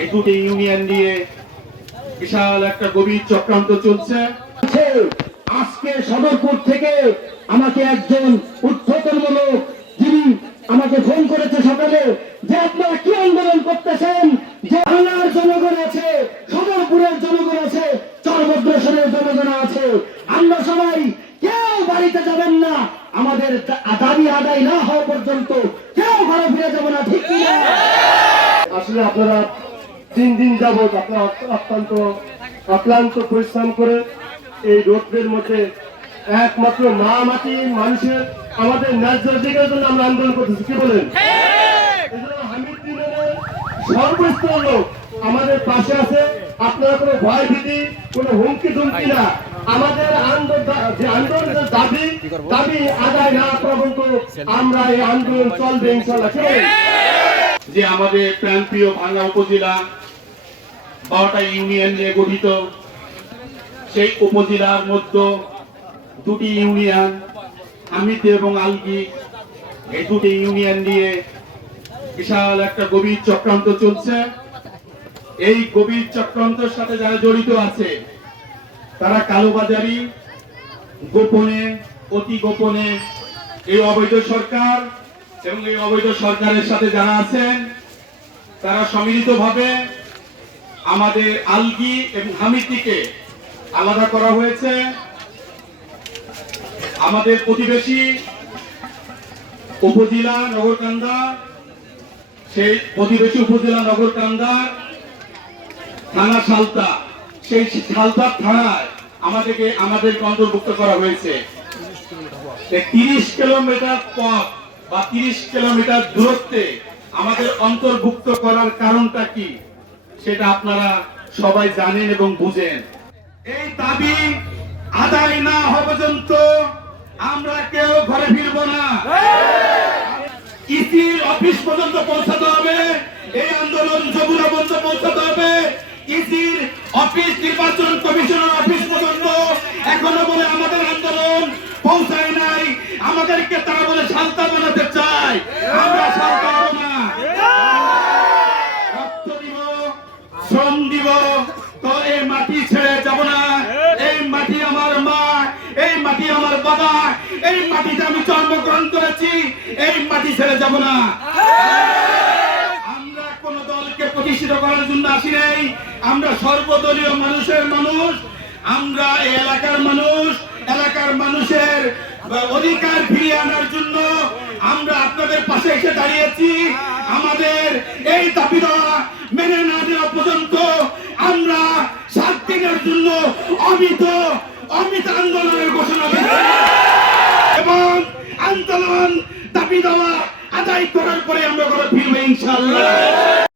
এই ইউনিয়ন নিয়ে বিশাল একটা গভীর চক্রান্ত চলছে। আজকে সদরপুর থেকে আমাকে একজন উদ্ধতন লোক, যিনি আমাকে ফোন করেছে সকালে যে আপনারা কি আন্দোলন করতেছেন? যে বাংলার জনগণ আছে, সদরপুরের জনগণ আছে চরভদ্রেশ্বরের জনগণ আছে। আমরা সবাই কেউ বাড়িতে যাবেন না। আমাদের দাবি আদায় না হওয়া পর্যন্ত কেউ ঘরে ফিরে যাব না, ঠিক কিনা? আসলে আপনারা তিন দিন যাবৎ আপনারা অত্যন্ত অক্লান্ত পরিশ্রম করে এই রোদ্রের মধ্যে একমাত্র মা মাটি মানুষের আমাদের ন্যায্য অধিকারের জন্য আমরা আন্দোলন করতেছি। কি বলেন? সর্বস্তর লোক আমাদের পাশে আছে। আপনারা কোনো ভয় ভীতি কোনো হুমকি ধুমকি না। আমাদের আন্দোলনের দাবি দাবি আদায় না পর্যন্ত আমরা এই আন্দোলন চলবে ইনশাল্লাহ। যে আমাদের প্রান্তীয় ভাঙ্গা উপজেলা বারোটা ইউনিয়ন নিয়ে গঠিত, সেই উপজেলার মধ্যে দুটি ইউনিয়ন, হামিদ এবং আলগি, এই দুটি ইউনিয়ন নিয়ে বিশাল একটা গভীর চক্রান্ত চলছে। এই গভীর চক্রান্তের সাথে যারা জড়িত আছে, তারা কালোবাজারি গোপনে, অতি গোপনে এই অবৈধ সরকার এবং এই অবৈধ সরকারের সাথে যারা আছেন, তারা সম্মিলিতভাবে আমাদের আলগি এবং হামিতিকে আলাদা করা হয়েছে। আমাদের প্রতিবেশী উপজেলা নগরকান্দা, সেই প্রতিবেশী উপজেলা নগরকান্দা, থানা সালতা, সেই সালতা থানায় আমাদেরকে আমাদেরকে অন্তর্ভুক্ত করা হয়েছে। তিরিশ কিলোমিটার পথ বা তিরিশ কিলোমিটার দূরত্বে আমাদের অন্তর্ভুক্ত করার কারণটা কি সেটা আপনারা সবাই জানেন এবং বুঝেন। এই দাবি আদায় না হওয়া পর্যন্ত আমরা কেউ ঘরে ফিরবো না। ইসির অফিস পর্যন্ত পৌঁছাতে হবে, এই আন্দোলন যমুনা পর্যন্ত পৌঁছাতে হবে। ইসির অফিস নির্বাচন কমিশনের অফিস পর্যন্ত এখনও বলে আমাদের আন্দোলন পৌঁছায় নাই আমাদেরকে তারা বলে শান্তা বানাতে চায়। আমরা শান্তা হব না। রক্ত দিব শ্রম দিব তো এই মাটি ছেড়ে যাব না। এই মাটি আমার মা এই মাটি আমার বাবা এই মাটিতে আমি জন্মগ্রহণ করেছি এই মাটি ছেড়ে যাব না। আমরা কোন দলকে প্রতিষ্ঠিত করার জন্য আসি নাই। আমরা সর্বদলীয় মানুষের মানুষ আমরা এই এলাকার মানুষ অধিকার ফিরিয়ে আনার জন্য আমরা আপনাদের পাশে এসে দাঁড়িয়েছি। আমাদের এই দাবি মেনে না দেওয়া পর্যন্ত আমরা সাত দিনের জন্য অমিত অমিত আন্দোলনের ঘোষণা এবং আন্দোলন দাবি দেওয়া আদায় করার পরে আমরা করে ফিরবো ইনশাল্লাহ